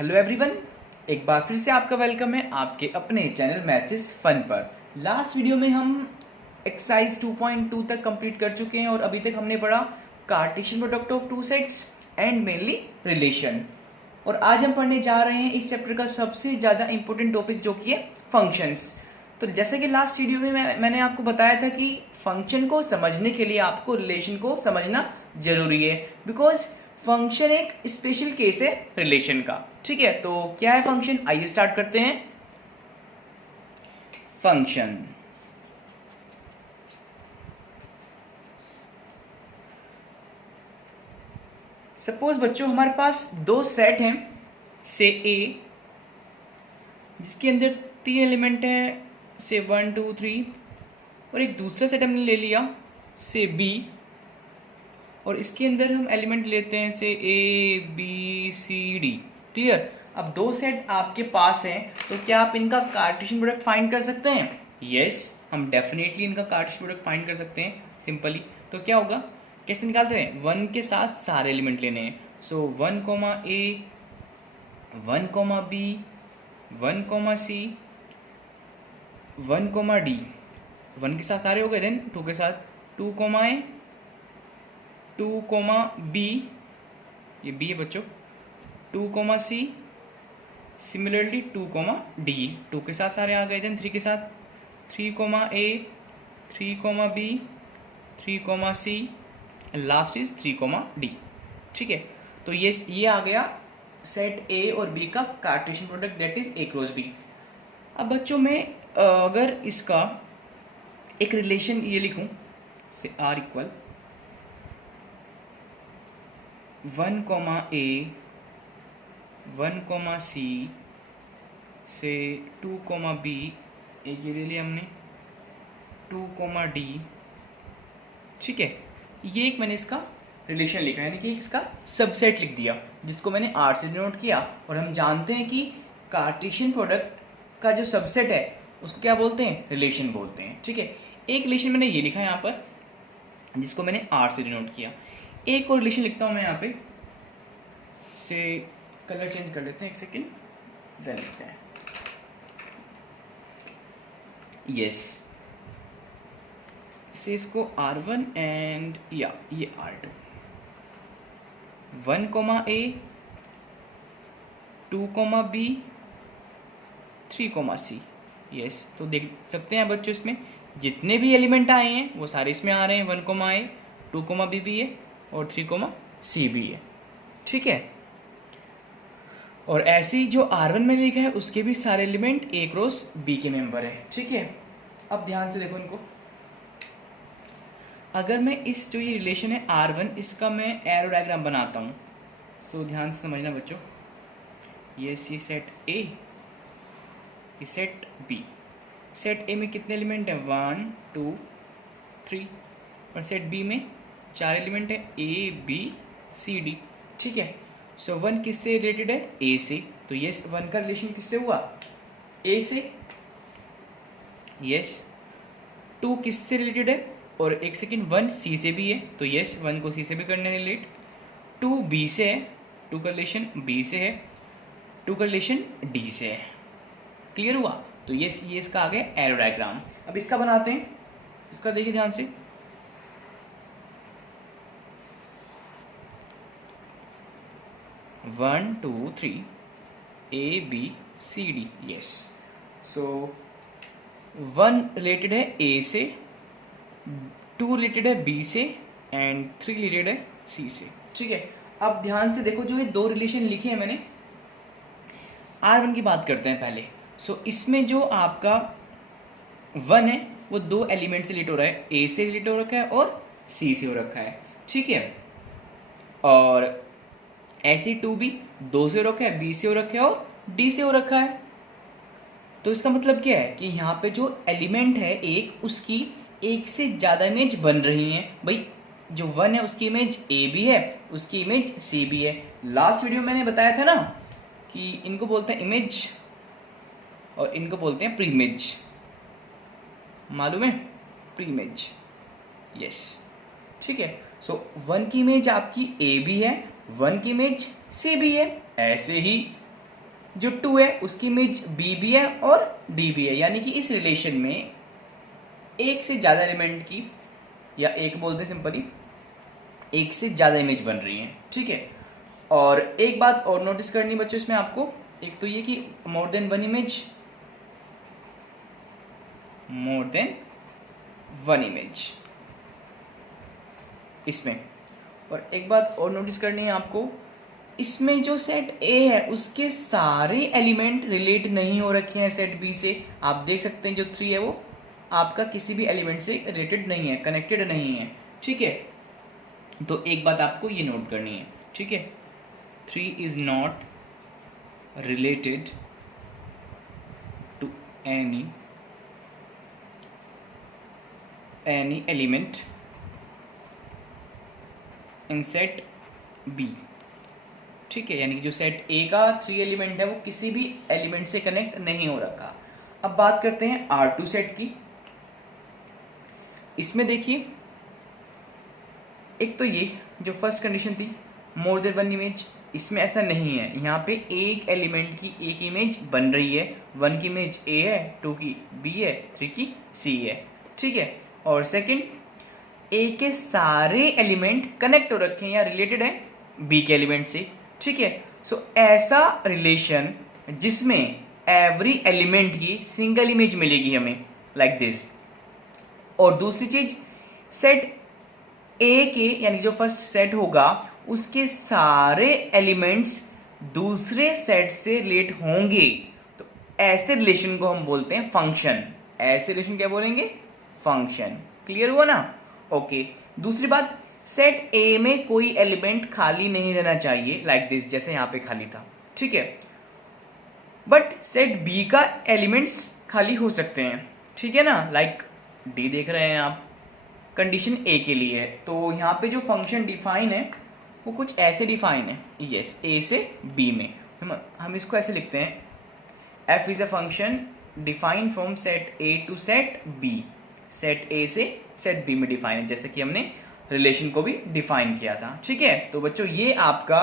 Hello everyone, एक बार फिर से आपका वेलकम है आपके अपने चैनल मैथ्स इज फन पर। लास्ट वीडियो में हम एक्सरसाइज 2.2 तक कंप्लीट कर चुके हैं और अभी तक हमने पढ़ा Cartesian product of two sets and mainly relation. और आज हम पढ़ने जा रहे हैं इस चैप्टर का सबसे ज़्यादा इंपॉर्टेंट टॉपिक जो कि है फंक्शंस। तो जैसे कि लास्ट वीडियो में मैंने आपको बताया था कि फंक्शन को समझने के लिए आपको रिलेशन को समझना जरूरी है, बिकॉज फंक्शन एक स्पेशल केस है रिलेशन का। ठीक है, तो क्या है फंक्शन, आइए स्टार्ट करते हैं। फंक्शन सपोज बच्चों हमारे पास दो सेट हैं, से ए जिसके अंदर 3 एलिमेंट हैं, से 1 2 3, और एक दूसरा सेट हमने ले लिया से बी, और इसके अंदर हम एलिमेंट लेते हैं से A B C D. Clear. अब दो सेट आपके पास हैं, तो क्या आप इनका कार्टेशियन प्रोडक्ट फाइंड कर सकते हैं? यस, हम डेफिनेटली इनका कार्टेशियन प्रोडक्ट फाइंड कर सकते हैं सिंपली। तो क्या होगा, कैसे निकालते हैं? 1 के साथ सारे एलिमेंट लेने हैं। सो 1 ए 1 बी 1 सी 1 डी। 1 के साथ सारे हो गए, देन 2 के साथ 2 ए 2 बी, ये बी है बच्चों, 2 सी, सिमिलरली 2 डी। 2 के साथ सारे आ गए, देन 3 के साथ 3 A 3 B 3 C, last is 3 D. ठीक है, तो ये आ गया सेट ए और बी का Cartesian product, that is A cross B. अब बच्चों मैं अगर इसका एक रिलेशन ये लिखूं से आर इक्वल 1 ए 1 सी से 2 बी, एक ये ले लिया हमने 2 डी। ठीक है, ये एक मैंने इसका रिलेशन लिखा, यानी कि इसका सबसेट लिख दिया जिसको मैंने आर से डिनोट किया। और हम जानते हैं कि कार्टेशियन प्रोडक्ट का जो सबसेट है उसको क्या बोलते हैं? रिलेशन बोलते हैं। ठीक है, एक रिलेशन मैंने ये लिखा है यहाँ पर जिसको मैंने आर से डिनोट किया। एक और रिलेशन लिखता हूँ मैं यहाँ पे, से कलर चेंज कर लेते हैं, एक सेकेंड, देन लिखते हैं। यस, से इसको R1 एंड या ये R2। 1 ए 2 बी 3 सी। यस, तो देख सकते हैं बच्चों इसमें जितने भी एलिमेंट आए हैं वो सारे इसमें आ रहे हैं। 1 ए 2 बी भी है और 3 सी भी है। ठीक है, और ऐसे ही जो R1 में लिखा है उसके भी सारे एलिमेंट ए क्रॉस बी के मेंबर हैं। ठीक है, अब ध्यान से देखो इनको। अगर मैं इस जो ये रिलेशन है R1, इसका मैं एरो डायग्राम बनाता हूँ, सो ध्यान से समझना बच्चों। ये सी सेट ए, ये सेट बी। सेट ए में कितने एलिमेंट हैं? 1 2 3, और सेट बी में 4 एलिमेंट है, ए बी सी डी। ठीक है, सो 1 किससे रिलेटेड है? ए से, तो ये 1 का रिलेशन किससे हुआ? ए से। यस, 2 किससे रिलेटेड है? और एक सेकेंड, 1 सी से भी है, तो यस 1 को सी से भी करने रिलेट। 2 बी से है, 2 का रिलेशन बी से है, 2 का रिलेशन डी से है। क्लियर हुआ? तो ये इसका आ गया एरो डायग्राम। अब इसका बनाते हैं, इसका देखिए ध्यान से। One two three A B C D. Yes, so 1 related है ए से, 2 रिलेटेड है बी से, एंड 3 रिलेटेड है सी से। ठीक है, अब ध्यान से देखो, जो ये दो रिलेशन लिखे हैं मैंने, R1 की बात करते हैं पहले। सो इसमें जो आपका 1 है वो 2 एलिमेंट से रिलेट हो रहा है, ए से रिलेट हो रखा है और सी से हो रखा है। ठीक है, और ऐसे 2 भी 2 से हो रखा है, बी से हो रखा है और डी से हो रखा है। तो इसका मतलब क्या है कि यहाँ पे जो एलिमेंट है एक, उसकी एक से ज़्यादा इमेज बन रही हैं। भाई जो 1 है उसकी इमेज ए भी है, उसकी इमेज सी भी है। लास्ट वीडियो मैंने बताया था ना कि इनको बोलते हैं इमेज और इनको बोलते हैं प्रीइमेज। मालूम है? प्रीइमेज। यस, ठीक है। सो 1 की इमेज आपकी ए भी है, 1 की इमेज सी भी है। ऐसे ही जो 2 है उसकी इमेज बी भी है और डी भी है, यानी कि इस रिलेशन में एक से ज़्यादा एलिमेंट की, या एक बोलते हैं सिंपली, एक से ज़्यादा इमेज बन रही है, ठीक है। और एक बात और नोटिस करनी बच्चों इसमें आपको, एक तो ये कि more than one image, more than one image इसमें। और एक बात और नोटिस करनी है आपको, इसमें जो सेट ए है उसके सारे एलिमेंट रिलेट नहीं हो रखे हैं सेट बी से। आप देख सकते हैं जो 3 है वो आपका किसी भी एलिमेंट से रिलेटेड नहीं है, कनेक्टेड नहीं है, ठीक है। तो एक बात आपको ये नोट करनी है, ठीक है, 3 is not related to any element in set B, ठीक है। यानी कि जो सेट ए का 3 एलिमेंट है वो किसी भी एलिमेंट से कनेक्ट नहीं हो रखा। अब बात करते हैं R2 सेट की। इसमें देखिए, एक तो ये जो फर्स्ट कंडीशन थी मोर देन वन इमेज, इसमें ऐसा नहीं है। यहाँ पे एक एलिमेंट की एक इमेज बन रही है, 1 की इमेज ए है, 2 की बी है, 3 की सी है, ठीक है। और सेकंड, ए के सारे एलिमेंट कनेक्ट हो रखे हैं या रिलेटेड है बी के एलिमेंट से, ठीक है। सो ऐसा रिलेशन जिसमें एवरी एलिमेंट की सिंगल इमेज मिलेगी हमें, लाइक दिस। और दूसरी चीज, सेट ए के यानी जो फर्स्ट सेट होगा उसके सारे एलिमेंट्स दूसरे सेट से रिलेट होंगे, तो ऐसे रिलेशन को हम बोलते हैं फंक्शन। ऐसे रिलेशन क्या बोलेंगे? फंक्शन। क्लियर हुआ ना? ओके। दूसरी बात, सेट ए में कोई एलिमेंट खाली नहीं रहना चाहिए, लाइक दिस, जैसे यहां पे खाली था, ठीक है। बट सेट बी का एलिमेंट्स खाली हो सकते हैं, ठीक है ना, लाइक डी देख रहे हैं आप, कंडीशन ए के लिए है। तो यहाँ पे जो फंक्शन डिफाइन है वो कुछ ऐसे डिफाइन है, यस, ए से बी में। हम इसको ऐसे लिखते हैं, F is a function define from set A to set B. Set A से सेट बी में डिफाइन है, जैसे कि हमने रिलेशन को भी डिफाइन किया था, ठीक है। तो बच्चों ये आपका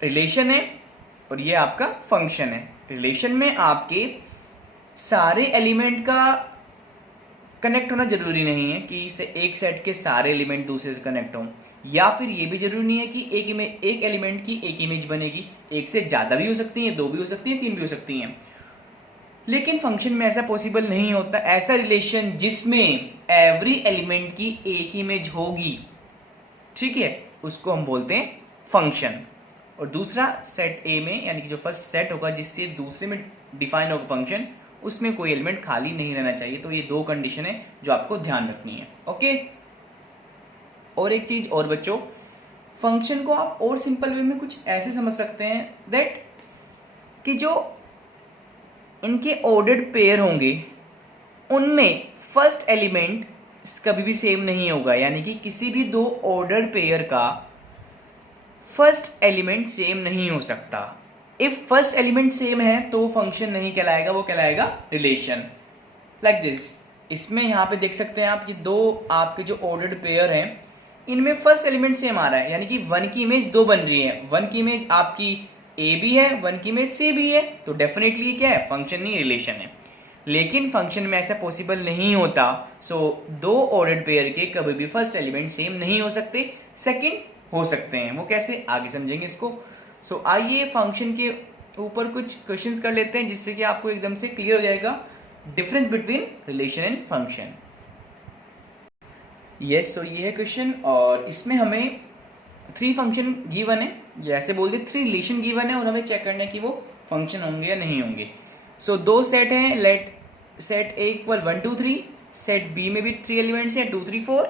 रिलेशन है और ये आपका फंक्शन है। रिलेशन में आपके सारे एलिमेंट का कनेक्ट होना जरूरी नहीं है कि एक सेट के सारे एलिमेंट दूसरे से कनेक्ट हों, या फिर ये भी जरूरी नहीं है कि एक एलिमेंट की एक इमेज बनेगी। एक से ज़्यादा भी हो सकती हैं, 2 भी हो सकती हैं, 3 भी हो सकती हैं। लेकिन फंक्शन में ऐसा पॉसिबल नहीं होता। ऐसा रिलेशन जिसमें एवरी एलिमेंट की एक इमेज होगी, ठीक है, उसको हम बोलते हैं फंक्शन। और दूसरा, सेट ए में यानी कि जो फर्स्ट सेट होगा जिससे दूसरे में डिफाइन होगा फंक्शन, उसमें कोई एलिमेंट खाली नहीं रहना चाहिए। तो ये 2 कंडीशन है जो आपको ध्यान रखनी है, ओके। और एक चीज और बच्चों, फंक्शन को आप और सिंपल वे में कुछ ऐसे समझ सकते हैं दैट कि जो इनके ऑर्डर्ड पेयर होंगे उनमें फर्स्ट एलिमेंट कभी भी सेम नहीं होगा। यानी कि किसी भी 2 ऑर्डर्ड पेयर का फर्स्ट एलिमेंट सेम नहीं हो सकता। इफ फर्स्ट एलिमेंट सेम है तो फंक्शन नहीं कहलाएगा, वो कहलाएगा रिलेशन, लाइक दिस। इसमें यहाँ पे देख सकते हैं आप कि 2 आपके जो ऑर्डर्ड पेयर हैं इनमें फर्स्ट एलिमेंट सेम आ रहा है, यानी कि 1 की इमेज 2 बन रही है। 1 की इमेज आपकी ए भी है, 1 की इमेज सी भी है, तो डेफिनेटली क्या है? फंक्शन नहीं, रिलेशन है। लेकिन फंक्शन में ऐसा पॉसिबल नहीं होता। सो 2 ऑर्डर्ड पेयर के कभी भी फर्स्ट एलिमेंट सेम नहीं हो सकते, सेकंड हो सकते हैं। वो कैसे, आगे समझेंगे इसको। सो आइए फंक्शन के ऊपर कुछ क्वेश्चंस कर लेते हैं जिससे कि आपको एकदम से क्लियर हो जाएगा difference between relation and function. Yes, so ये है क्वेश्चन और इसमें हमें 3 फंक्शन गिवन है, ये ऐसे बोल दे 3 रिलेशन गिवन है और हमें चेक करना है कि वो फंक्शन होंगे या नहीं होंगे। सो 2 सेट हैं, let set A equal 1 2 3, set B में भी 3 एलिमेंट्स हैं 2 3 4,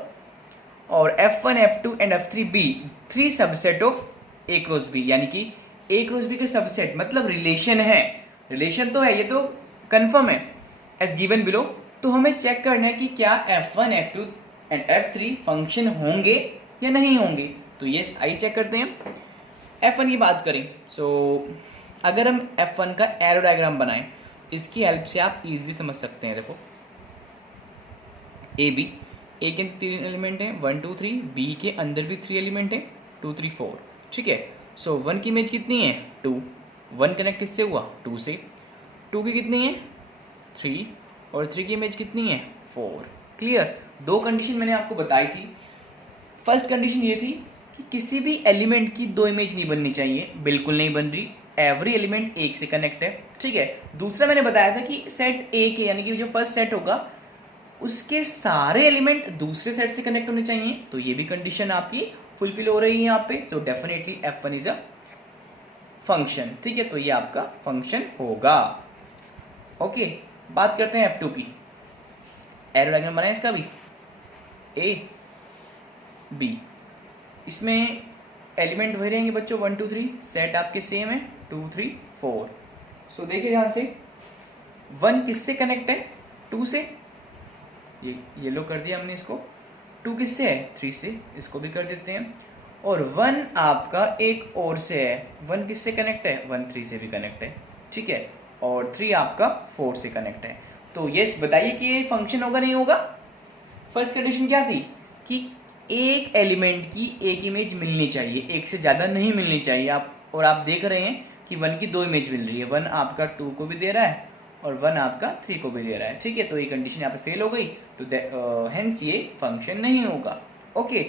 और F1 F2 and F3 B 3 subset of A cross B. यानी कि ए क्रॉस बी के सबसेट मतलब रिलेशन है, रिलेशन तो है, ये तो कंफर्म है एज गिवन बिलो। तो हमें चेक करना है कि क्या F1 F2 and F3 function होंगे या नहीं होंगे। तो ये आइए चेक करते हैं। F1 की बात करें, सो अगर हम F1 का एरो डायग्राम बनाएं, इसकी हेल्प से आप इजीली समझ सकते हैं। देखो ए बी, ए के 3 एलिमेंट हैं 1 2 3, बी के अंदर भी 3 एलिमेंट हैं 2 3 4, ठीक है। सो 1 की इमेज कितनी है 2, 1 कनेक्ट किससे हुआ, 2 से। 2 की कितनी है, 3, और 3 की इमेज कितनी है, 4। क्लियर। 2 कंडीशन मैंने आपको बताई थी। फर्स्ट कंडीशन ये थी कि किसी भी एलिमेंट की 2 इमेज नहीं बननी चाहिए, बिल्कुल नहीं बन रही, एवरी एलिमेंट एक से कनेक्ट है, ठीक है। दूसरा मैंने बताया था कि सेट ए के यानी कि जो फर्स्ट सेट होगा उसके सारे एलिमेंट दूसरे सेट से कनेक्ट होने चाहिए, तो ये भी कंडीशन आपकी फुलफिल हो रही है यहाँ पे। So definitely F1 is a function, ठीक है, तो ये आपका फंक्शन होगा। ओके, बात करते हैं F2 की। एरो डायग्राम बनाए इसका भी, A B, इसमें एलिमेंट वही रहेंगे बच्चों 1 2 3, सेट आपके सेम है 2 3 4। सो देखिए ध्यान से, 1 किससे कनेक्ट है, 2 से, ये येलो कर दिया हमने इसको। 2 किससे है, 3 से, इसको भी कर देते हैं। और 1 आपका एक और से है, 1 किससे कनेक्ट है, 1 3 से भी कनेक्ट है, ठीक है, और 3 आपका 4 से कनेक्ट है। तो यस बताइए कि ये फंक्शन होगा नहीं होगा। फर्स्ट कंडीशन क्या थी कि एक एलिमेंट की एक इमेज मिलनी चाहिए, एक से ज़्यादा नहीं मिलनी चाहिए। और आप देख रहे हैं कि 1 की 2 इमेज मिल रही है, 1 आपका 2 को भी दे रहा है और 1 आपका 3 को भी दे रहा है, ठीक है। तो ये कंडीशन यहाँ पे फेल हो गई, तो हेंस ये फंक्शन नहीं होगा। ओके,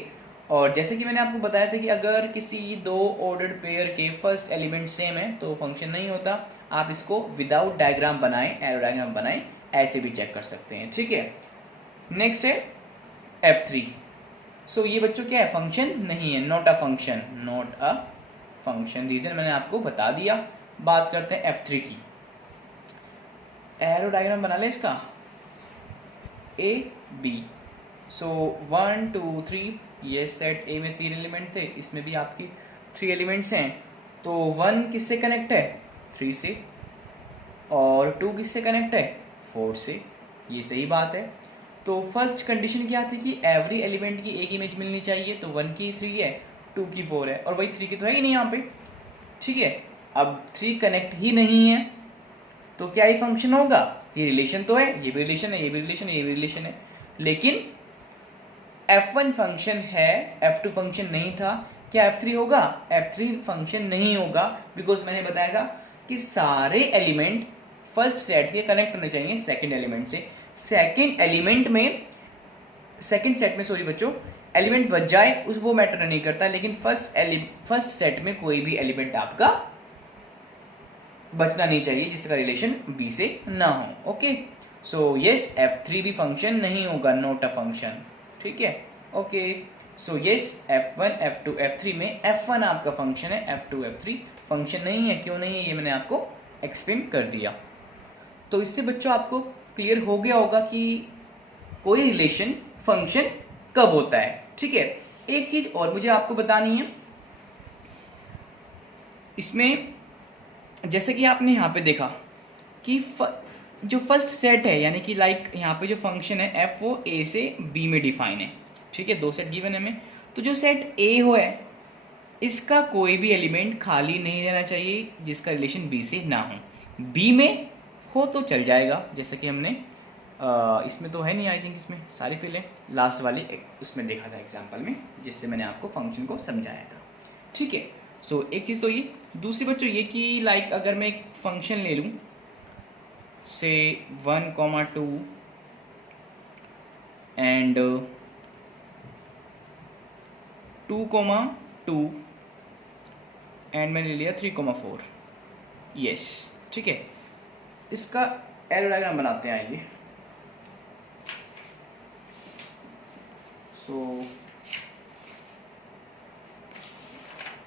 और जैसे कि मैंने आपको बताया था कि अगर किसी 2 ऑर्डर्ड पेयर के फर्स्ट एलिमेंट सेम है तो फंक्शन नहीं होता। आप इसको विदाउट डायग्राम बनाएं, एरो डायग्राम बनाएं, ऐसे भी चेक कर सकते हैं, ठीक है। नेक्स्ट है F3। सो ये बच्चों क्या है, फंक्शन नहीं है, not a function, not a function. Reason मैंने आपको बता दिया। बात करते हैं F3 की। एरो डायग्राम बना ले इसका, A B। सो 1 2 3, ये सेट A में 3 एलिमेंट थे, इसमें भी आपकी 3 एलिमेंट्स हैं। तो 1 किससे कनेक्ट है, 3 से, और 2 किससे कनेक्ट है, 4 से। ये सही बात है। तो फर्स्ट कंडीशन क्या थी कि एवरी एलिमेंट की एक इमेज मिलनी चाहिए, तो 1 की 3 है, 2 की 4 है, और वही 3 की तो है ही नहीं यहाँ पे, ठीक है। अब 3 कनेक्ट ही नहीं है तो क्या ही फंक्शन होगा, ये रिलेशन तो है, ये भी रिलेशन है, ये भी रिलेशन है, ये भी रिलेशन है, लेकिन F1 फंक्शन है, F2 फंक्शन नहीं था। क्या F3 होगा, F3 फंक्शन नहीं होगा, बिकॉज मैंने बताया था कि सारे एलिमेंट फर्स्ट सेट के कनेक्ट होने चाहिए सेकंड एलिमेंट से। सेकंड सेट में सॉरी बच्चों, एलिमेंट बच जाए उस वो मैटर नहीं करता, लेकिन फर्स्ट सेट में कोई भी एलिमेंट आपका बचना नहीं चाहिए जिसका रिलेशन B से ना हो। ओके, सो यस F3 भी फंक्शन नहीं होगा, नॉट अ फंक्शन, ठीक है। Okay, so yes F1 F2 F3 में F1 आपका फंक्शन है, F2 F3 फंक्शन नहीं है। क्यों नहीं है ये मैंने आपको एक्सप्लेन कर दिया। तो इससे बच्चों आपको क्लियर हो गया होगा कि कोई रिलेशन फंक्शन कब होता है, ठीक है। एक चीज और मुझे आपको बतानी है इसमें, जैसे कि आपने यहाँ पे देखा कि जो फर्स्ट सेट है यानी कि लाइक यहाँ पे जो फंक्शन है F वो A से B में डिफाइन है, ठीक है, 2 सेट गिवन है हमें। तो जो सेट A हो है इसका कोई भी एलिमेंट खाली नहीं रहना चाहिए जिसका रिलेशन B से ना हो। B में हो तो चल जाएगा, जैसे कि हमने इसमें तो है नहीं, आई थिंक इसमें सारी फिल है, लास्ट वाली उसमें देखा था एग्जाम्पल में, जिससे मैंने आपको फंक्शन को समझाया था, ठीक है। सो एक चीज़ तो ये, दूसरी बच्चों ये कि लाइक अगर मैं एक फंक्शन ले लूँ से 1, 2 एंड 2, 2 एंड मैंने ले लिया 3, 4, यस, ठीक है। इसका एरो डायग्राम बनाते हैं, आइए। सो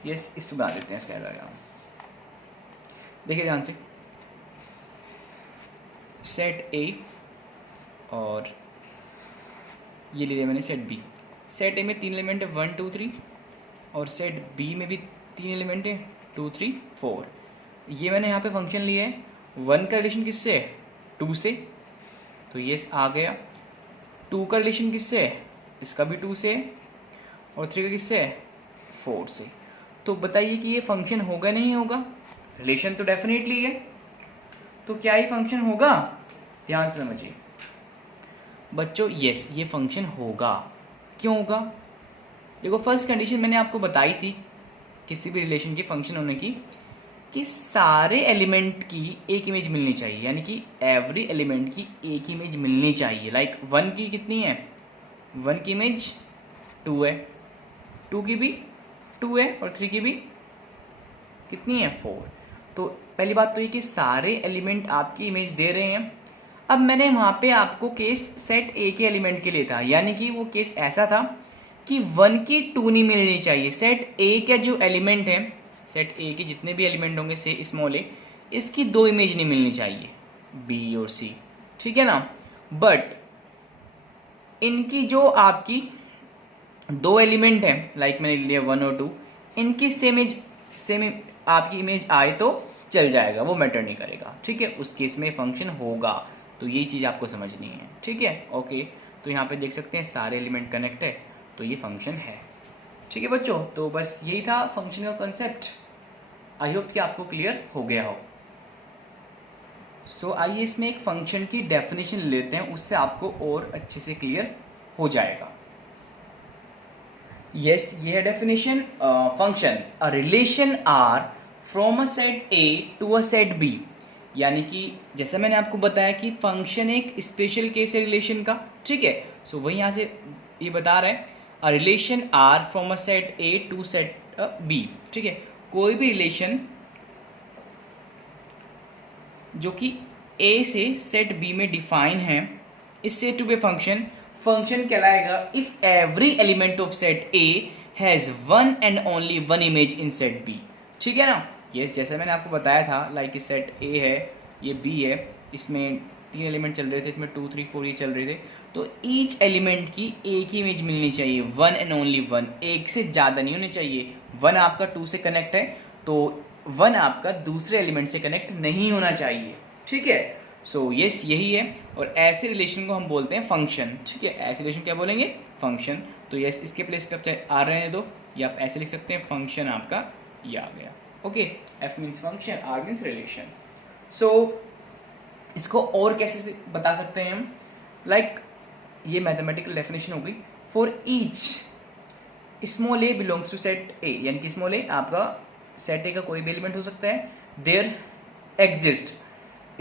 यस, इस पर बना देते हैं इसका एरो डायग्राम। देखिए ध्यान से, सेट A और ये ले लिया मैंने सेट B। सेट A में 3 एलिमेंट है 1 2 3, और सेट B में भी 3 एलिमेंट है 2 3 4। ये मैंने यहाँ पे फंक्शन लिया है, 1 का रिलेशन किससे है, 2 से, तो ये आ गया। 2 का रिलेशन किससे है, इसका भी 2 से है, और 3 का किससे है, 4 से। तो बताइए कि ये फंक्शन होगा नहीं होगा, रिलेशन तो डेफिनेटली है, तो क्या ही फंक्शन होगा, ध्यान से समझिए बच्चों। यस, ये फंक्शन होगा। क्यों होगा, देखो फर्स्ट कंडीशन मैंने आपको बताई थी किसी भी रिलेशन के फंक्शन होने की, कि सारे एलिमेंट की एक इमेज मिलनी चाहिए, यानी कि एवरी एलिमेंट की एक इमेज मिलनी चाहिए। लाइक 1 की कितनी है, 1 की इमेज 2 है, 2 की भी 2 है, और 3 की भी कितनी है, 4। तो पहली बात तो ये कि सारे एलिमेंट आपकी इमेज दे रहे हैं। अब मैंने वहाँ पे आपको केस सेट ए के एलिमेंट के लिए था, यानी कि वो केस ऐसा था कि 1 की 2 नहीं मिलनी चाहिए। सेट ए का जो एलिमेंट है, सेट ए के जितने भी एलिमेंट होंगे से स्मॉल ए, इसकी 2 इमेज नहीं मिलनी चाहिए, बी और सी, ठीक है ना। बट इनकी जो आपकी 2 एलिमेंट हैं, लाइक मैंने लिया 1 और 2, इनकी सेम आपकी इमेज आए तो चल जाएगा, वो मैटर नहीं करेगा, ठीक है। उस केस में फंक्शन होगा, तो यही चीज़ आपको समझनी है, ठीक है। ओके, तो यहाँ पे देख सकते हैं सारे एलिमेंट कनेक्ट है, तो ये फंक्शन है, ठीक है बच्चों। तो बस यही था फंक्शन का कॉन्सेप्ट। आई होप कि आपको क्लियर हो गया हो। सो आइए इसमें एक फंक्शन की डेफिनेशन लेते हैं, उससे आपको और अच्छे से क्लियर हो जाएगा। यस, ये है definition. Function a relation R from a set A to a set B, यानी कि जैसा मैंने आपको बताया कि फंक्शन एक स्पेशल केस है रिलेशन का, ठीक है। सो वही यहाँ से ये बता रहा है a relation R from a set A to set B, ठीक है। कोई भी रिलेशन जो कि ए से सेट बी में डिफाइन है, इस सेट टू बी फंक्शन कहलाएगा if every element of set A has one and only one image in set B, ठीक है ना। यस, जैसे मैंने आपको बताया था, लाइक सेट ए है, ये बी है, इसमें 3 एलिमेंट चल रहे थे, इसमें 2 3 4 ये चल रहे थे, तो ईच एलिमेंट की एक ही इमेज मिलनी चाहिए, वन एंड ओनली वन, एक से ज़्यादा नहीं होनी चाहिए। 1 आपका 2 से कनेक्ट है, तो 1 आपका दूसरे एलिमेंट से कनेक्ट नहीं होना चाहिए, ठीक है। सो यस, यही है, और ऐसे रिलेशन को हम बोलते हैं फंक्शन, ठीक है। ऐसे रिलेशन क्या बोलेंगे, फंक्शन। तो यस, इसके प्लेस पे आप चाहे आर रहने दो, या आप ऐसे लिख सकते हैं फंक्शन आपका ये आ गया, okay. F means function, r means relation. So इसको और कैसे बता सकते हैं हम, लाइक ये मैथमेटिकल डेफिनेशन हो गई। For each small a belongs to set A, यानी कि स्मॉल ए आपका सेट ए का कोई भी एलिमेंट हो सकता है, there exist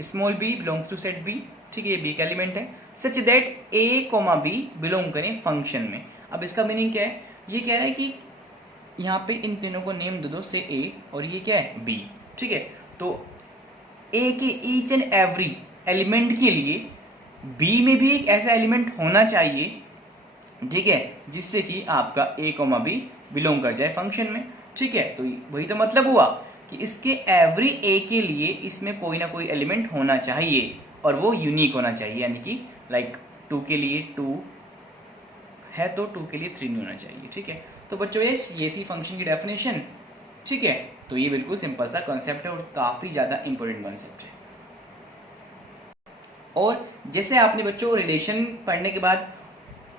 small b belongs to set B, ठीक है, ये बी का एलिमेंट है, such that a comma b belong करें फंक्शन में। अब इसका मीनिंग क्या है, ये कह रहा है कि यहाँ पे इन तीनों को नेम दे दो, से ए और ये क्या है, बी, ठीक है। तो ए के ईच एंड एवरी एलिमेंट के लिए बी में भी एक ऐसा एलिमेंट होना चाहिए, ठीक है, जिससे कि आपका ए कोमा बी बिलोंग कर जाए फंक्शन में, ठीक है। तो वही तो मतलब हुआ कि इसके एवरी ए के लिए इसमें कोई ना कोई एलिमेंट होना चाहिए, और वो यूनिक होना चाहिए, यानी कि लाइक 2 के लिए 2 है तो 2 के लिए 3 नहीं होना चाहिए, ठीक है। तो बच्चों ये थी फंक्शन की डेफिनेशन, ठीक है। तो ये बिल्कुल सिंपल सा कॉन्सेप्ट है और काफ़ी ज़्यादा इंपॉर्टेंट कॉन्सेप्ट है। और जैसे आपने बच्चों रिलेशन पढ़ने के बाद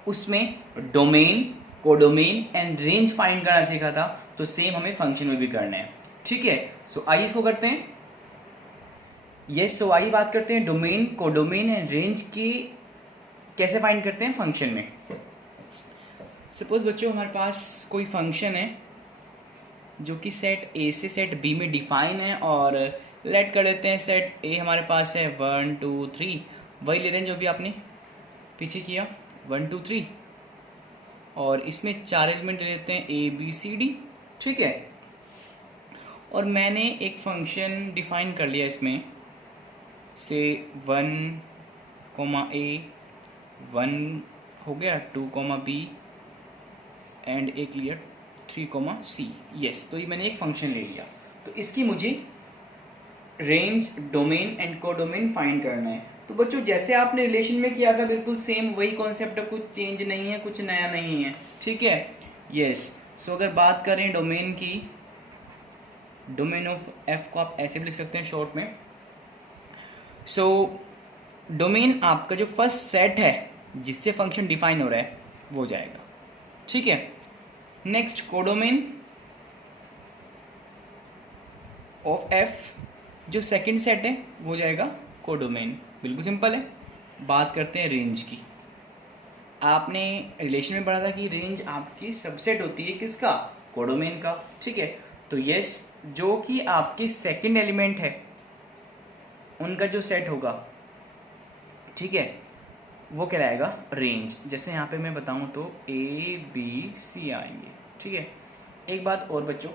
उसमें domain, codomain and range find करना सीखा था, तो सेम हमें फंक्शन में भी करना है, ठीक है। सो आइए इसको करते हैं। यस, सो आइए बात करते हैं डोमेन, कोडोमेन एंड रेंज की कैसे फाइंड करते हैं फंक्शन में। सपोज बच्चों हमारे पास कोई फंक्शन है जो कि सेट ए से सेट बी में डिफाइन है, और लेट कर लेते हैं सेट ए हमारे पास है 1 2 3, वही ले रहे हैं जो भी आपने पीछे किया 1 2 3, और इसमें 4 एलिमेंट ले लेते हैं ए बी सी डी, ठीक है। और मैंने एक फंक्शन डिफाइन कर लिया इसमें से 1 ए 1 हो गया, 2 बी एंड एक लिया 3 सी। यस, तो ये मैंने एक फंक्शन ले लिया, तो इसकी मुझे range, domain and codomain find करना है। तो बच्चों जैसे आपने रिलेशन में किया था बिल्कुल सेम वही कॉन्सेप्ट है, कुछ चेंज नहीं है, कुछ नया नहीं है, ठीक है। यस, सो अगर बात करें डोमेन की, डोमेन ऑफ एफ को आप ऐसे भी लिख सकते हैं शॉर्ट में। सो डोमेन आपका जो फर्स्ट सेट है जिससे फंक्शन डिफाइन हो रहा है वो जाएगा, ठीक है। नेक्स्ट कोडोमेन ऑफ एफ, जो सेकंड सेट है वो जाएगा कोडोमेन, बिल्कुल सिंपल है। बात करते हैं रेंज की। आपने रिलेशन में पढ़ा था कि रेंज आपकी सबसेट होती है किसका, कोडोमेन का, ठीक है। तो यस, जो कि आपके सेकंड एलिमेंट है उनका जो सेट होगा, ठीक है, वो कहलाएगा रेंज। जैसे यहाँ पे मैं बताऊँ तो ABC आएंगे, ठीक है। एक बात और बच्चों,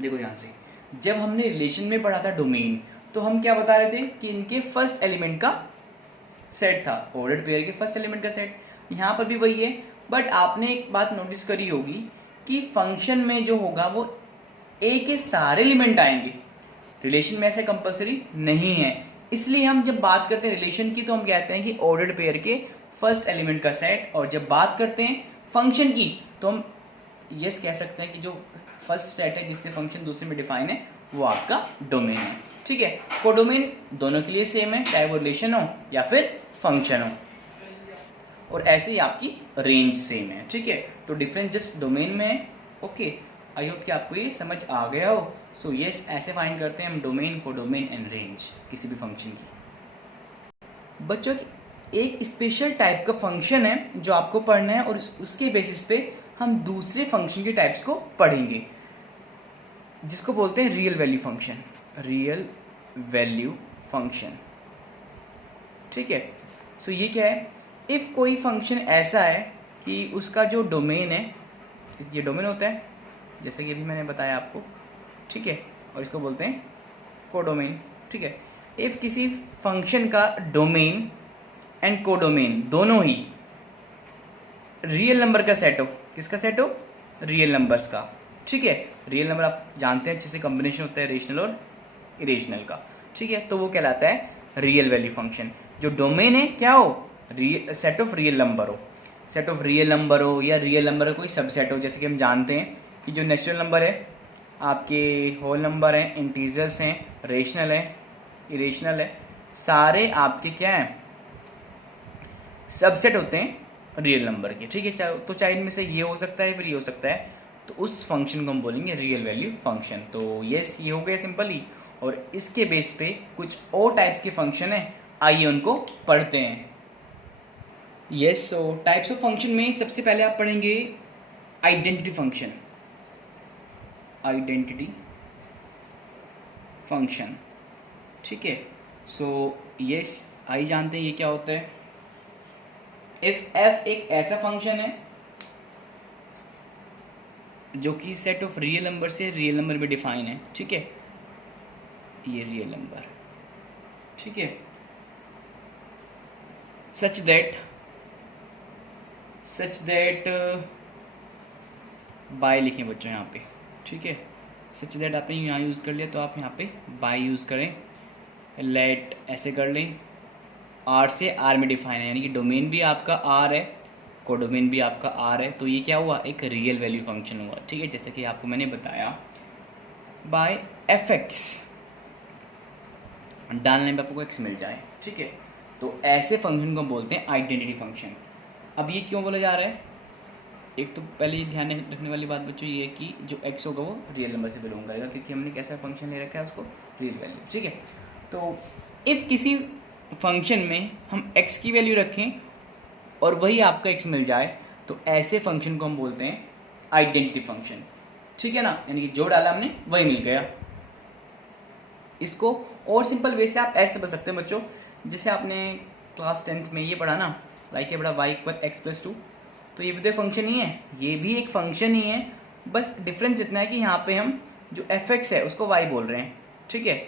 देखो ध्यान से, जब हमने रिलेशन में पढ़ा था डोमेन, तो हम क्या बता रहे थे कि इनके फर्स्ट एलिमेंट का सेट था, ऑर्डर्ड पेयर के फर्स्ट एलिमेंट का सेट। यहाँ पर भी वही है, बट आपने एक बात नोटिस करी होगी कि फंक्शन में जो होगा वो ए के सारे एलिमेंट आएंगे, रिलेशन में ऐसे कंपलसरी नहीं है। इसलिए हम जब बात करते हैं रिलेशन की तो हम कहते हैं कि ऑर्डर्ड पेयर के फर्स्ट एलिमेंट का सेट, और जब बात करते हैं फंक्शन की तो हम यस कह सकते हैं कि जो फर्स्ट सेट है जिससे फंक्शन दूसरे में डिफाइन है वो आपका डोमेन है, ठीक है। कोडोमेन दोनों के लिए सेम है, चाहे वो रिलेशन हो या फिर फंक्शन हो, और ऐसे ही आपकी रेंज सेम है, ठीक है। तो डिफरेंस जस्ट डोमेन में है। ओके, आई होप कि आपको ये समझ आ गया हो। सो यस, ऐसे फाइंड करते हैं हम डोमेन, कोडोमेन एंड रेंज किसी भी फंक्शन की। बच्चों, एक स्पेशल टाइप का फंक्शन है जो आपको पढ़ना है, और उसके बेसिस पे हम दूसरे फंक्शन के टाइप्स को पढ़ेंगे, जिसको बोलते हैं real value function. Real value function, ठीक है। सो ये क्या है, इफ़ कोई फंक्शन ऐसा है कि उसका जो डोमेन है, ये डोमेन होता है जैसे कि अभी मैंने बताया आपको, ठीक है, और इसको बोलते हैं कोडोमेन, ठीक है। इफ़ किसी फंक्शन का डोमेन एंड कोडोमेन दोनों ही रियल नंबर का सेट हो, किसका सेट हो, रियल नंबर्स का, ठीक है। रियल नंबर आप जानते हैं जैसे कॉम्बिनेशन होता है रेशनल और इरेशनल का, ठीक है, तो वो कहलाता है रियल वैल्यू फंक्शन। जो डोमेन है क्या हो, सेट ऑफ रियल नंबर हो, सेट ऑफ रियल नंबर हो या रियल नंबर का कोई सबसेट हो। जैसे कि हम जानते हैं कि जो नेचुरल नंबर है आपके होल नंबर हैं, इंटीजर्स हैं, रेशनल है, इरेशनल है, सारे आपके क्या हैं, सबसेट होते हैं रियल नंबर के, ठीक है। तो चाहे इनमें से ये हो सकता है फिर ये हो सकता है, तो उस फंक्शन को हम बोलेंगे रियल वैल्यू फंक्शन। तो यस, ये हो गया सिंपल ही, और इसके बेस पे कुछ और टाइप्स के फंक्शन है, आइए उनको पढ़ते हैं। Yes, so types of function में सबसे पहले आप पढ़ेंगे आइडेंटिटी फंक्शन। आइडेंटिटी फंक्शन, ठीक है। सो यस, आई जानते हैं ये क्या होता है। इफ एफ एक ऐसा फंक्शन है जो कि सेट ऑफ रियल नंबर से रियल नंबर में डिफाइन है, ठीक है, ये रियल नंबर, ठीक है, सच दैट बाय लिखें बच्चों यहाँ पे, ठीक है। सच दैट आपने यहाँ यूज़ कर लिया तो आप यहाँ पे बाय यूज़ करें। लेट ऐसे कर लें, आर से आर में डिफाइन है, यानी कि डोमेन भी आपका आर है, कोडोमेन भी आपका आर है, तो ये क्या हुआ, एक रियल वैल्यू फंक्शन हुआ, ठीक है। जैसे कि आपको मैंने बताया बाय एफ एक्स, डालने पे आपको एक्स मिल जाए, ठीक है। तो ऐसे फंक्शन को बोलते हैं आइडेंटिटी फंक्शन। अब ये क्यों बोला जा रहा है, एक तो पहले ये ध्यान रखने वाली बात बच्चों ये है कि जो एक्स होगा वो रियल नंबर से बिलोंग करेगा, क्योंकि हमने कैसा फंक्शन ले रखा है उसको, रियल वैल्यू, ठीक है। तो इफ़ किसी फंक्शन में हम x की वैल्यू रखें और वही आपका x मिल जाए, तो ऐसे फंक्शन को हम बोलते हैं आइडेंटिटी फंक्शन, ठीक है ना, यानी कि जो डाला हमने वही मिल गया। इसको और सिंपल वे से आप ऐसे बता सकते हैं बच्चों, जैसे आपने क्लास 10th में ये पढ़ा ना, लाइक ये बड़ा y = x+2, तो ये भी तो फंक्शन ही है, ये भी एक फंक्शन ही है, बस डिफरेंस इतना है कि यहाँ पे हम जो fx है उसको y बोल रहे हैं, ठीक है,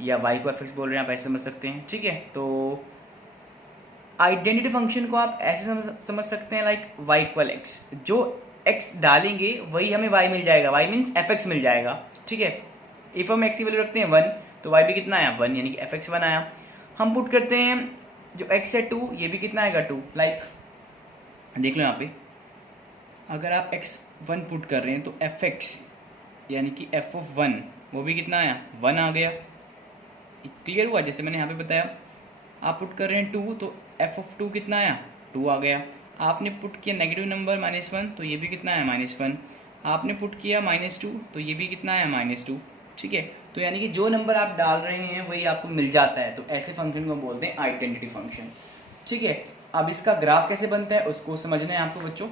या y को fx बोल रहे हैं, आप ऐसे समझ सकते हैं, ठीक है। तो आइडेंटिटी फंक्शन को आप ऐसे समझ सकते हैं लाइक y = x, जो x डालेंगे वही हमें y मिल जाएगा, y मीन्स fx मिल जाएगा, ठीक है। इफ़ हम x की वैल्यू रखते हैं 1, तो y भी कितना आया 1, यानी कि fx 1 आया। हम पुट करते हैं जो x है 2, ये भी कितना आएगा 2, लाइक देख लो यहाँ पे, अगर आप x1 पुट कर रहे हैं तो fx यानी कि f(1) वो भी कितना आया 1 आ गया, क्लियर हुआ। जैसे मैंने यहाँ पे बताया, आप पुट कर रहे हैं 2 तो f(2) कितना आया 2 आ गया। आपने पुट किया नेगेटिव नंबर -1, तो ये भी कितना आया -1। आपने पुट किया -2, तो ये भी कितना आया -2, ठीक है। तो यानी कि जो नंबर आप डाल रहे हैं वही आपको मिल जाता है, तो ऐसे फंक्शन को बोलते हैं आइडेंटिटी फंक्शन, ठीक है। अब इसका ग्राफ कैसे बनता है उसको समझना है आपको बच्चों।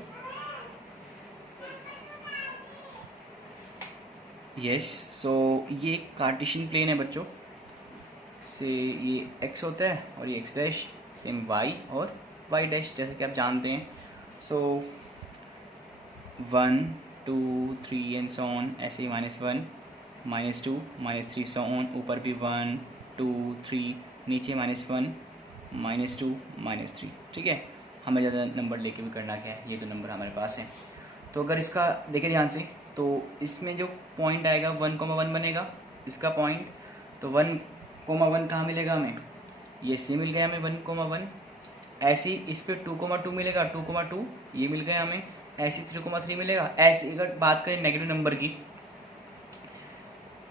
यस, सो ये कार्टेशियन प्लेन है बच्चों, से ये x होता है और ये x डैश, सेम y और y डैश जैसे कि आप जानते हैं। सो 1 2 3 एंड सो ऑन, ऐसे ही -1 -2 -3 सो ऑन, ऊपर भी 1 2 3, नीचे -1 -2 -3। ठीक है, हमें ज़्यादा नंबर लेके भी करना क्या है, ये तो नंबर हमारे पास है। तो अगर इसका देखें ध्यान से, तो इसमें जो पॉइंट आएगा 1,1 बनेगा इसका पॉइंट। तो 1,1 कहाँ मिलेगा हमें, ये सी मिल गया हमें 1,1। ऐसे ही इस पर 2,2 मिलेगा, 2,2 ये मिल गया हमें। ऐसे 3,3 मिलेगा। ऐसे अगर बात करें नेगेटिव नंबर की,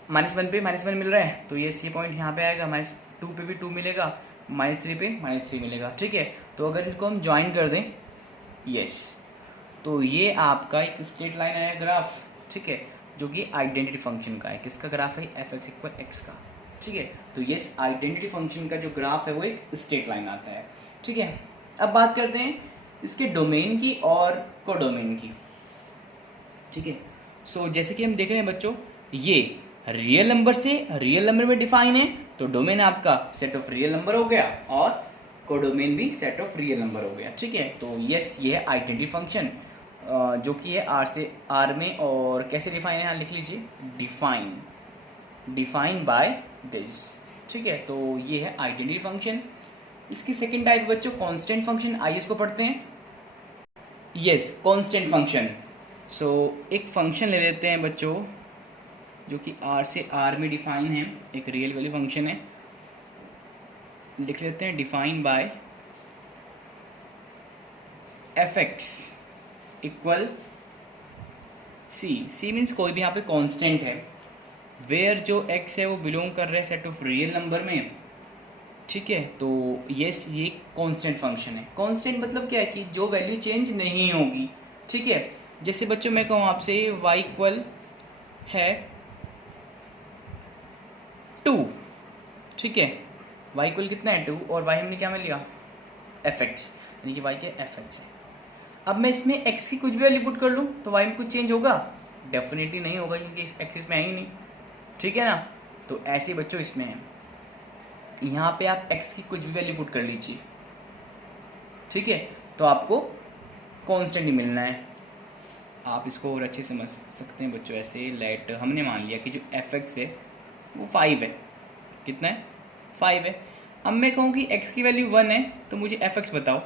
-1 पे -1 मिल रहा है तो ये सी पॉइंट यहाँ पे आएगा, -2 पे भी 2 मिलेगा, -3 पे -3 मिलेगा। ठीक है, तो अगर इनको हम ज्वाइन कर दें, यस, तो ये आपका एक स्ट्रेट लाइन आया ग्राफ। ठीक है, जो कि आइडेंटिटी फंक्शन का है। किसका ग्राफ है, f(x = x) का। ठीक है, तो ये आइडेंटिटी फंक्शन का जो ग्राफ है वो एक स्ट्रेट लाइन आता है। ठीक है, अब बात करते हैं इसके डोमेन की और कोडोमेन की। ठीक है, सो जैसे कि हम देख रहे हैं बच्चों, ये रियल नंबर से रियल नंबर में डिफाइन है, तो डोमेन आपका सेट ऑफ रियल नंबर हो गया और कोडोमेन भी सेट ऑफ रियल नंबर हो गया। ठीक है, तो यस, ये है आइडेंटिटी फंक्शन जो कि है आर से आर में, और कैसे डिफाइन है, यहाँ लिख लीजिए, डिफाइन बाय दिस। ठीक है, तो ये है आइडेंटिटी फंक्शन। इसकी सेकंड टाइप बच्चों कांस्टेंट फंक्शन, आइए इसको पढ़ते हैं। Yes, constant function. सो एक फंक्शन ले लेते हैं बच्चों जो कि आर से आर में डिफाइन है, एक रियल वैल्यू फंक्शन है। लिख लेते हैं define by f(x) = c means कोई भी यहाँ पे कांस्टेंट है, वेयर जो x है वो बिलोंग कर रहा है सेट ऑफ रियल नंबर में। ठीक है, तो यस, ये कांस्टेंट फंक्शन है। कांस्टेंट मतलब क्या है कि जो वैल्यू चेंज नहीं होगी। ठीक है, जैसे बच्चों मैं कहूँ आपसे y है 2। ठीक है, y कितना है 2, और y हमने क्या में लिया, f(x), यानी कि y के f(x) है। अब मैं इसमें x की कुछ भी वैल्यू पुट कर लूँ तो y में कुछ चेंज होगा, डेफिनेटली नहीं होगा, क्योंकि इस एक्सिस में है ही नहीं। ठीक है ना, तो ऐसे बच्चों इसमें है, यहाँ पे आप x की कुछ भी वैल्यू पुट कर लीजिए। ठीक है, तो आपको कांस्टेंट ही मिलना है। आप इसको और अच्छे समझ सकते हैं बच्चों, ऐसे लेट हमने मान लिया कि जो f(x) है वो 5 है। कितना है, 5 है। अब मैं कहूँ कि x की वैल्यू 1 है तो मुझे f(x) बताओ,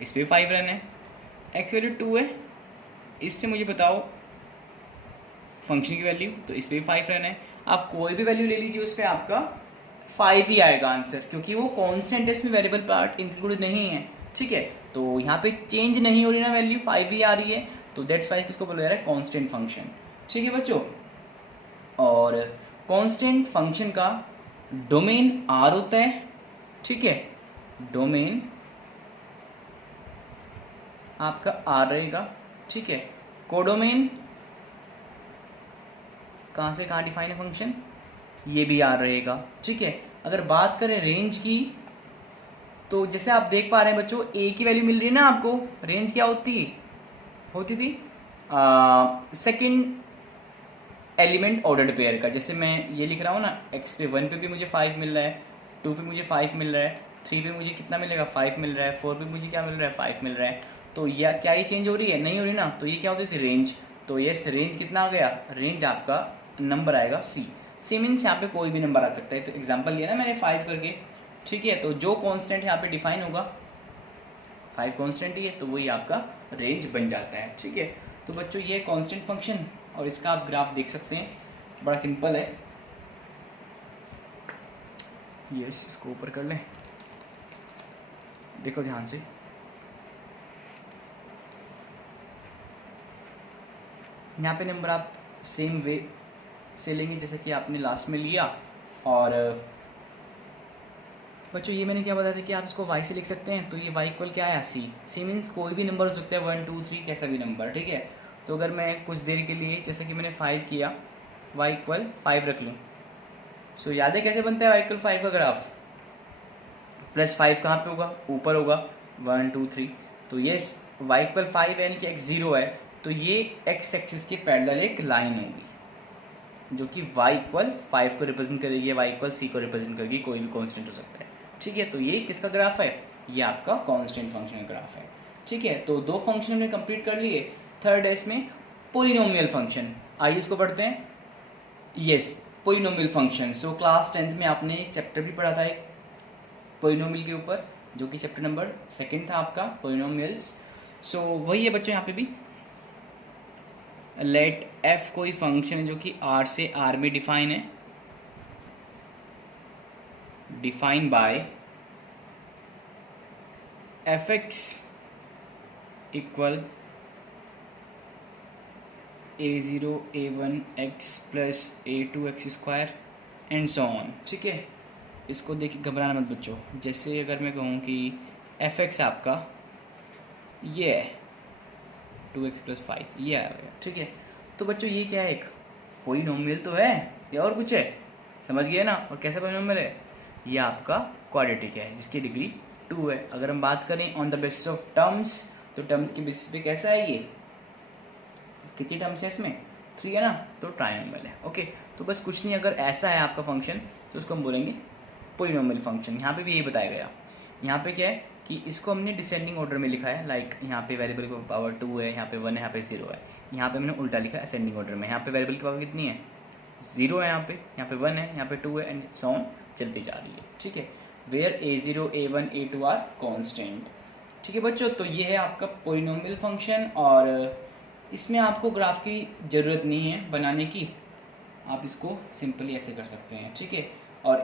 इस पर 5 रन है। x वैल्यू 2 है, इस पर मुझे बताओ फंक्शन की वैल्यू, तो इस पर भी 5 रन है। आप कोई भी वैल्यू ले लीजिए, उस पर आपका 5 ही आएगा आंसर, क्योंकि वो कांस्टेंट है, इसमें वेरिएबल पार्ट इंक्लूड नहीं है। ठीक है, तो यहाँ पे चेंज नहीं हो रही ना, वैल्यू 5 ही आ रही है, तो दैट्स वाई किसको बोला जा रहा है, कांस्टेंट फंक्शन। ठीक है बच्चों, और कांस्टेंट फंक्शन का डोमेन R होता है। ठीक है, डोमेन आपका R रहेगा। ठीक है, कोडोमेन कहाँ से कहाँ डिफाइन है फंक्शन, ये भी R रहेगा। ठीक है, अगर बात करें रेंज की, तो जैसे आप देख पा रहे हैं बच्चों, A की वैल्यू मिल रही है ना आपको, रेंज क्या होती थी सेकंड एलिमेंट ऑर्डर्ड पेयर का। जैसे मैं ये लिख रहा हूँ ना, x पे 1 पे भी मुझे 5 मिल रहा है, 2 पे मुझे 5 मिल रहा है, 3 पे मुझे कितना मिलेगा, 5 मिल रहा है, 4 पे मुझे क्या मिल रहा है, 5 मिल रहा है। तो यह क्या ये चेंज हो रही है, नहीं हो रही ना, तो ये क्या होती थी, रेंज। तो ये रेंज कितना आ गया, रेंज आपका नंबर आएगा सी मीन्स यहाँ पे कोई भी नंबर आ सकता है। तो एग्जाम्पल लिया ना मैंने 5 करके। ठीक है, तो जो कॉन्स्टेंट यहाँ पे डिफाइन होगा, 5 कॉन्स्टेंट ही है, तो वही आपका रेंज बन जाता है। ठीक है, तो बच्चों ये कांस्टेंट फंक्शन, और इसका आप ग्राफ देख सकते हैं, बड़ा सिंपल है। यस, इसको ऊपर कर लें, देखो ध्यान से, यहाँ पे नंबर आप सेम वे से लेंगे जैसे कि आपने लास्ट में लिया। और बच्चों ये मैंने क्या बताया था कि आप इसको y से लिख सकते हैं, तो ये y इक्वल क्या आया, c मीन्स कोई भी नंबर हो सकता है, 1 2 3 कैसा भी नंबर। ठीक है, तो अगर मैं कुछ देर के लिए, जैसे कि मैंने 5 किया, y इक्वल 5 रख लूँ, सो याद है कैसे बनता है y इक्वल 5 का ग्राफ, +5 कहाँ पे होगा, ऊपर होगा, 1 2 3, तो ये y इक्वल 5 है, यानी कि x 0 है, तो ये x एक्सिस के पैरेलल एक लाइन होगी। जो कि y इक्वल 5 को रिप्रेजेंट करेगी, y इक्वल c को रिप्रेजेंट करेगी, कोई भी कांस्टेंट हो सकता है। ठीक है, तो ये किसका ग्राफ है? ये आपका कांस्टेंट फंक्शन का ग्राफ है। ठीक है, तो 2 फंक्शन हमने कंप्लीट कर लिए। थर्ड है इसमें पोलिनोमियल फंक्शन। आइए इसको पढ़ते हैं। Yes, polynomial function. So class 10th में आपने एक चैप्टर भी पढ़ा था एक पोलिनोमियल के ऊपर, जो कि चैप्टर नंबर 2 था आपका, पोलिनोमियल्स। सो वही है बच्चों, यहाँ पे भी लेट f कोई फंक्शन है जो कि r से r में डिफाइन है, define by f(x) equal a0 a1 x plus a2 x square and so on. ठीक है, इसको देख के घबराना मत बच्चों। जैसे अगर मैं कहूँ कि f(x) आपका ये है 2x प्लस 5, ये आएगा। ठीक है, तो बच्चों ये क्या है? एक पोलिनोमियल तो है या और कुछ है? समझ गए ना? और कैसा पोलिनोमियल है? ये आपका क्वाड्रेटिक है जिसकी डिग्री 2 है। अगर हम बात करें on the basis of terms, तो टर्म्स के बेसिस पे कैसा है ये? कितनी टर्म्स है इसमें? 3 है ना, तो ट्रायंगल है। ओके, तो बस कुछ नहीं, अगर ऐसा है आपका फंक्शन तो उसको हम बोलेंगे पोलिनोमियल फंक्शन। यहाँ पे भी यही बताया गया। यहाँ पे क्या है कि इसको हमने डिसेंडिंग ऑर्डर में लिखा है, लाइक यहाँ पे वेरिएबल की पावर 2 है, यहाँ पे 1 है, यहाँ पे 0 है। यहाँ पे मैंने उल्टा लिखा है असेंडिंग ऑर्डर में। यहाँ पे वेरिएबल की पावर कितनी है? 0 है, यहाँ पे 1 है, यहाँ पे 2 है एंड सो ऑन चलती जा रही है। ठीक है, where a0 a1 a2 are constant. ठीक है बच्चों, तो ये है आपका पोलिनोमियल फंक्शन, और इसमें आपको ग्राफ की ज़रूरत नहीं है बनाने की, आप इसको सिंपली ऐसे कर सकते हैं। ठीक है, और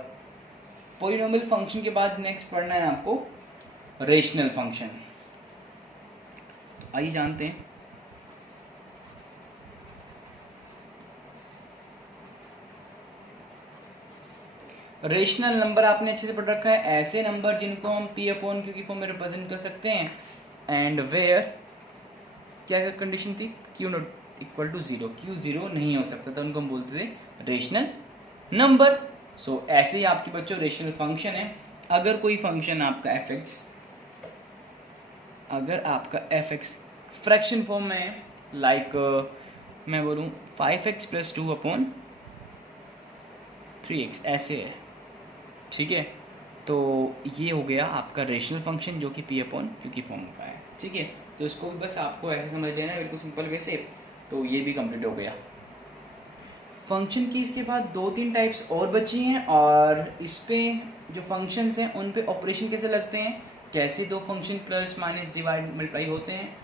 पोलिनोमियल फंक्शन के बाद नेक्स्ट पढ़ना है आपको रेशनल फंक्शन। तो आइए जानते हैं। रेशनल नंबर आपने अच्छे से पढ़ रखा है, ऐसे नंबर जिनको हम p/q की फॉर्म में रिप्रेजेंट कर सकते हैं, एंड वेयर क्या कंडीशन थी? q not equal to 0, q 0 नहीं हो सकता था, उनको हम बोलते थे रेशनल नंबर। सो ऐसे ही आपके बच्चों रेशनल फंक्शन है। अगर कोई फंक्शन आपका f(x), अगर आपका f(x) फ्रैक्शन फॉर्म में है, लाइक मैं बोलूँ 5x प्लस 2/3x, ऐसे है। ठीक है, तो ये हो गया आपका रेशनल फंक्शन जो कि p/q की फॉर्म का है। ठीक है, तो इसको भी बस आपको ऐसे समझ लेना है, बिल्कुल सिंपल वे से। तो ये भी कंप्लीट हो गया फंक्शन की। इसके बाद 2-3 टाइप्स और बची हैं, और इस पे जो फंक्शंस हैं उन पे ऑपरेशन कैसे लगते हैं, कैसे 2 function plus minus divide multiply होते हैं,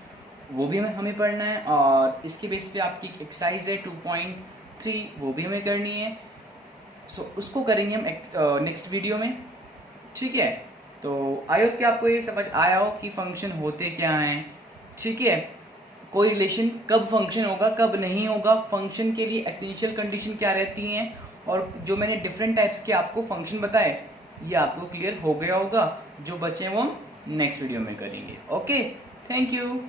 वो भी हमें पढ़ना है। और इसके बेस पे आपकी एक्सरसाइज है 2.3, वो भी हमें करनी है। सो उसको करेंगे हम नेक्स्ट वीडियो में। ठीक है, तो आई होप कि आपको ये समझ आया हो कि फंक्शन होते क्या हैं। ठीक है, कोई रिलेशन कब फंक्शन होगा कब नहीं होगा, फंक्शन के लिए एसेंशियल कंडीशन क्या रहती हैं, और जो मैंने डिफरेंट टाइप्स के आपको फंक्शन बताए, ये आपको क्लियर हो गया होगा। जो बचे वो हम नेक्स्ट वीडियो में करेंगे। Okay, thank you.